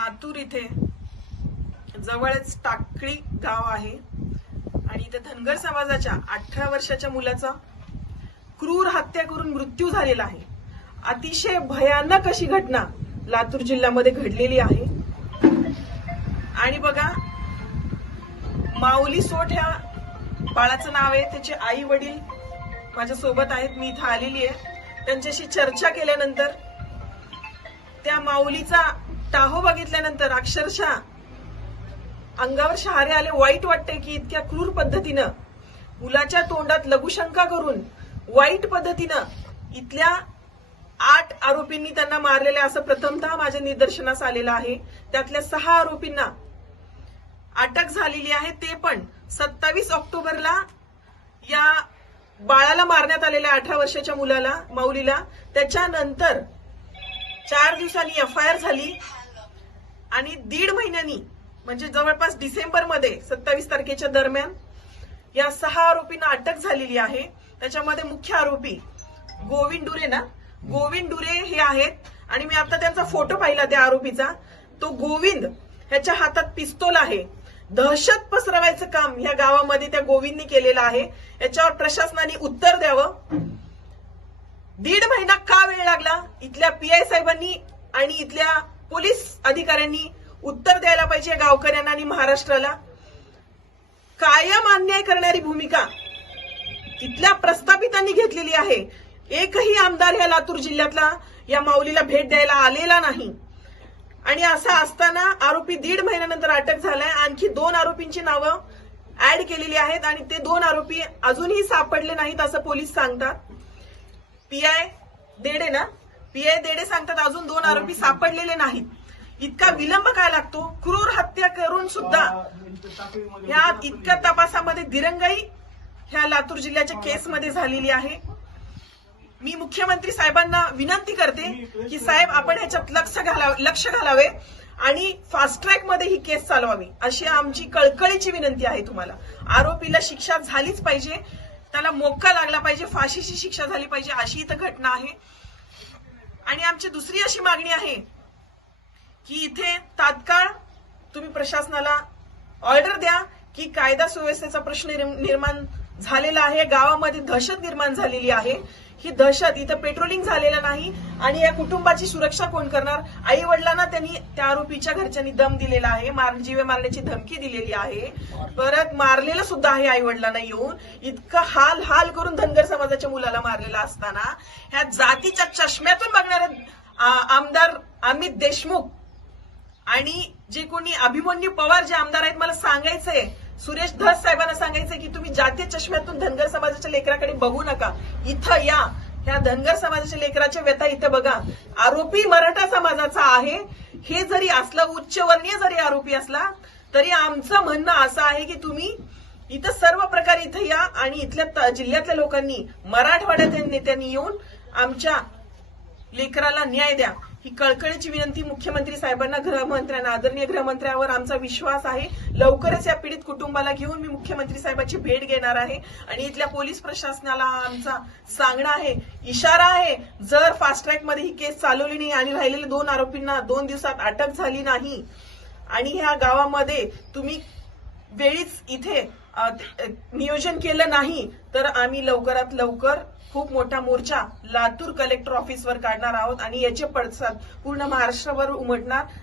लातूर इथे जवळच टाकळी गाव आहे आणि इथे धनगर समाजाच्या अठरा वर्षाच्या मुलाचा क्रूर हत्या करून मृत्यू झालेला आहे अतिशय भयानक अशी घटना लातूर जिल्ह्यामध्ये घडलेली आहे आणि बघा माऊली सोट ह्या बाळाचं नाव आहे त्याचे आई वडील माझ्या सोबत आहेत मी इथं आलेली आहे त्यांच्याशी चर्चा केल्यानंतर त्या माऊलीचा टाहो बघितल्यानंतर अक्षरशः अंगावर शहारे आले वाईट वाटते की इतक्या क्रूर पद्धतीनं मुलाच्या तोंडात लघुशंका करून वाईट पद्धतीनं इथल्या आठ आरोपींनी त्यांना मारलेल्या असं प्रथमतः माझ्या निदर्शनास आलेलं आहे त्यातल्या सहा आरोपींना अटक झालेली आहे ते पण सत्तावीस ऑक्टोबरला या बाळाला मारण्यात आलेल्या अठरा वर्षाच्या मुलाला माऊलीला त्याच्यानंतर चार दिवसांनी एफ आय आर झाली आणि दीड महिन्यांनी म्हणजे जवळपास डिसेंबरमध्ये सत्तावीस तारखेच्या दरम्यान या सहा आरोपींना अटक झालेली आहे त्याच्यामध्ये मुख्य आरोपी गोविंद डुरे ना गोविंद डुरे हे आहेत आणि मी आता त्यांचा फोटो पाहिला त्या आरोपीचा तो गोविंद ह्याच्या हातात पिस्तोल आहे दहशत पसरवायचं काम ह्या गावामध्ये त्या गोविंदनी केलेलं आहे याच्यावर प्रशासनाने उत्तर द्यावं दीड महिना का वेळ लागला इथल्या पी आय साहेबांनी आणि इथल्या पोलीस अधिकाऱ्यांनी उत्तर द्यायला पाहिजे गावकऱ्यांना आणि महाराष्ट्राला कायम अन्याय करणारी भूमिका तिथल्या प्रस्थापितांनी घेतलेली आहे एकही आमदार या लातूर जिल्ह्यातला या माऊलीला भेट द्यायला आलेला नाही आणि असं असताना आरोपी दीड महिन्यानंतर अटक झालाय आणखी दोन आरोपींची नावं ऍड केलेली आहेत आणि ते दोन आरोपी अजूनही सापडले नाहीत असं पोलीस सांगतात पी आय देडे ना पीए देडे सांगतात अजून दोन आरोपी सापडलेले नाहीत इतका विलंब काय लागतो क्रूर हत्या करून सुद्धा या इतक्या तपासामध्ये दिरंगाई ह्या लातूर जिल्ह्याच्या केसमध्ये झालेली आहे मी मुख्यमंत्री साहेबांना विनंती करते की साहेब आपण ह्याच्यात लक्ष घालावे लक्ष घालावे आणि फास्ट ट्रॅक मध्ये ही केस चालवावी अशी आमची कळकळीची विनंती आहे तुम्हाला आरोपीला शिक्षा झालीच पाहिजे त्याला मोका लागला पाहिजे फाशीची शिक्षा झाली पाहिजे अशी इथं घटना आहे आणि आमची दुसरी अशी मागणी आहे की इथे तात्काळ तुम्ही प्रशासनाला ऑर्डर द्या की कायदा सुव्यवस्थेचा प्रश्न निर्माण झालेला आहे गावामध्ये दहशत निर्माण झालेली आहे ही दहशत इथं पेट्रोलिंग झालेलं नाही आणि या कुटुंबाची सुरक्षा कोण करणार आई वडिलांना त्यांनी त्या आरोपीच्या घरच्यांनी दम दिलेला आहे मार जीवे मारण्याची धमकी दिलेली आहे परत मारलेलं सुद्धा आहे आई वडिलांना येऊन इतकं हाल हाल करून धनगर समाजाच्या मुलाला मारलेला असताना ह्या जातीच्या चष्म्यातून बघणाऱ्या आमदार अमित देशमुख आणि जे कोणी अभिमन्यू पवार जे आमदार आहेत मला सांगायचंय सुरेश धस साहेबांना सांगायचं की तुम्ही जातीय चष्म्यातून धनगर समाजाच्या लेकराकडे बघू नका इथं या ह्या धनगर समाजाच्या लेकराच्या व्यथा इथं बघा आरोपी मराठा समाजाचा आहे हे जरी असलं उच्चवर्णीय जरी आरोपी असला तरी आमचं म्हणणं असं आहे की तुम्ही इथं सर्व प्रकारे इथं या आणि इथल्या जिल्ह्यातल्या लोकांनी मराठवाड्याच्या नेत्यांनी येऊन आमच्या लेकराला न्याय द्या ही कळकळीची विनंती मुख्यमंत्री साहेबांना गृहमंत्र्यांना आदरणीय गृहमंत्र्यांवर आमचा विश्वास आहे लवकरच या पीडित कुटुंबाला घेऊन मी मुख्यमंत्री साहेबांची भेट घेणार आहे आणि इथल्या पोलीस प्रशासनाला आमचा सांगणं आहे इशारा आहे जर फास्ट ट्रॅक मध्ये ही केस चालवली नाही आणि राहिलेल्या दोन आरोपींना दोन दिवसात अटक झाली नाही आणि ह्या गावामध्ये तुम्ही वेळीच इथे नियोजन केलं नाही तर आम्ही लवकरात लवकर खूप मोठा मोर्चा लातूर कलेक्टर ऑफिसवर काढणार आहोत आणि याचे पडसाद पूर्ण महाराष्ट्रावर उमटणार